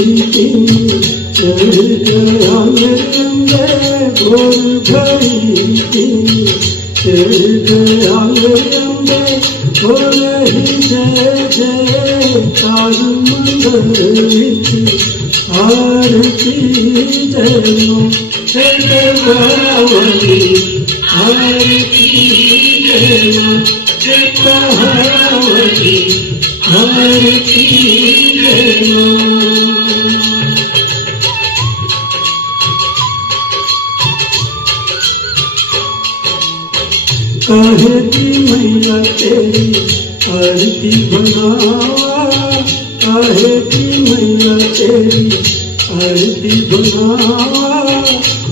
चढ़ गया मेरे अंदर भोर भरी चढ़ गया मेरे अंदर हो रही जय जयकार मंदिर विच आरती जयो जय महावली आरती जयो जय महावली आरती जयो। काहे की मैया तेरी आरती बनावा काहे की मैया तेरी आरती बनावा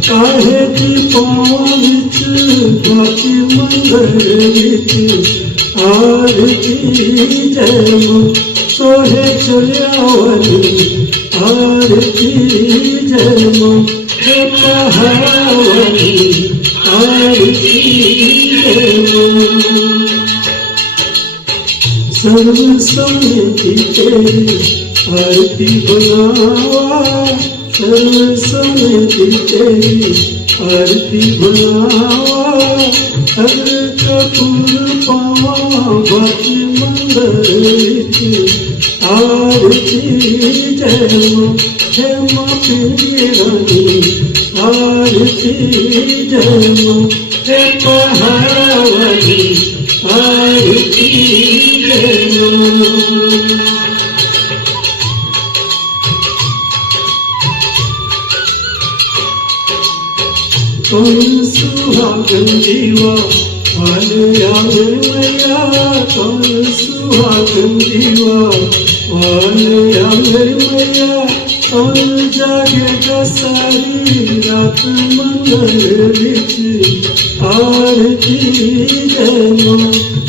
काहे की पाँव विच बाकी मंदिर विच आरती जयो सोहे चलियावली आरती जयो हे महावली आरती सर्व समिति तेरी आरती बनावा सर्व समिति तेरी आरती बनावा हर कपूर पावा बाकी मंदिर विच आरती जयो हे माँ पीरानी आरती जयो हे महावली आरती जयो। कौन सुहागन जीवा वाले आवे मैया कौन सुहागन जीवा वाले आवे मैया कौन जागेगा सारी रात मंदिर विच आरती जयो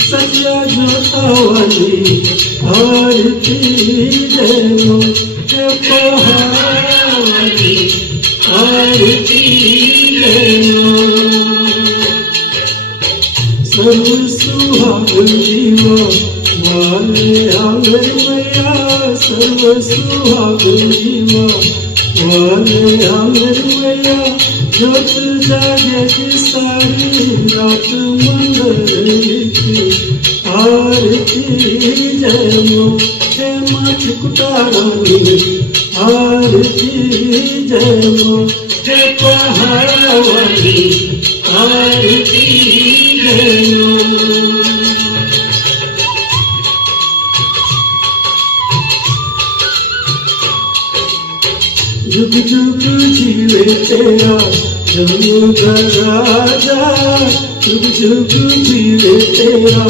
सच्चा जोता वाली आरती जयो हे महावली आरती जयो। सर्व सुहागन जीवा वाले आवे मैया सर्व सुहागन जीवा वाले आवे मैया जोत जागे सारी रात मंदिर विच आरती जयो हे माँ चिकुटारानी आरती जयो हे महावली आरती जयो। जुग जुग जीवे तेरा जमुना राजा जुग जुग जीवे तेरा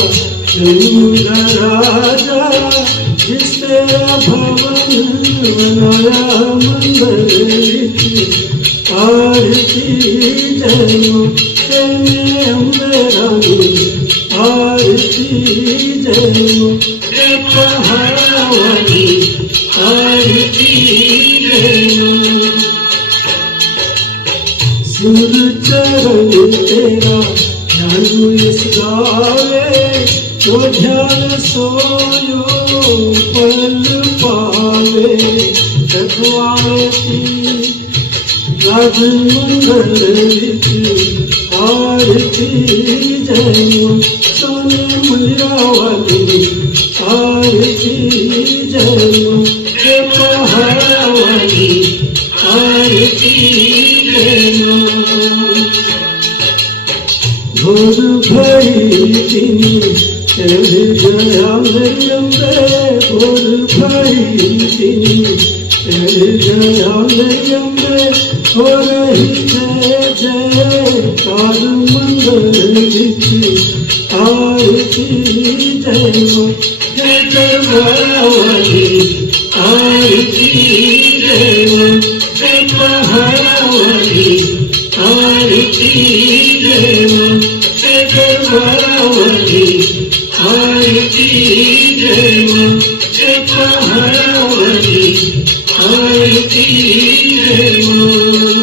जमुना राजा जिस तेरा भवन बनाया मंदिर विच आरती जयो तेरे अम्बे रानी आरती जयो हे महावली आरती जयो। सुर चरण तेरा ध्यान इस गावे जो ध्यान सोयो पल पावे जगवाती राज मंगल विच आरती जयो सोने मैया वाली आरती जयो हे महावली आरती जयो। भोर भरी चढ़ गया मेरे अंदर भोर भरी चढ़ गया मेरे अंदर हो रही जय जयकार मंदिर विच आरती जयो हे महावली आरती जयो हे महावली आरती जयो हे महावली आरती जयो हे महावली आरती जयो।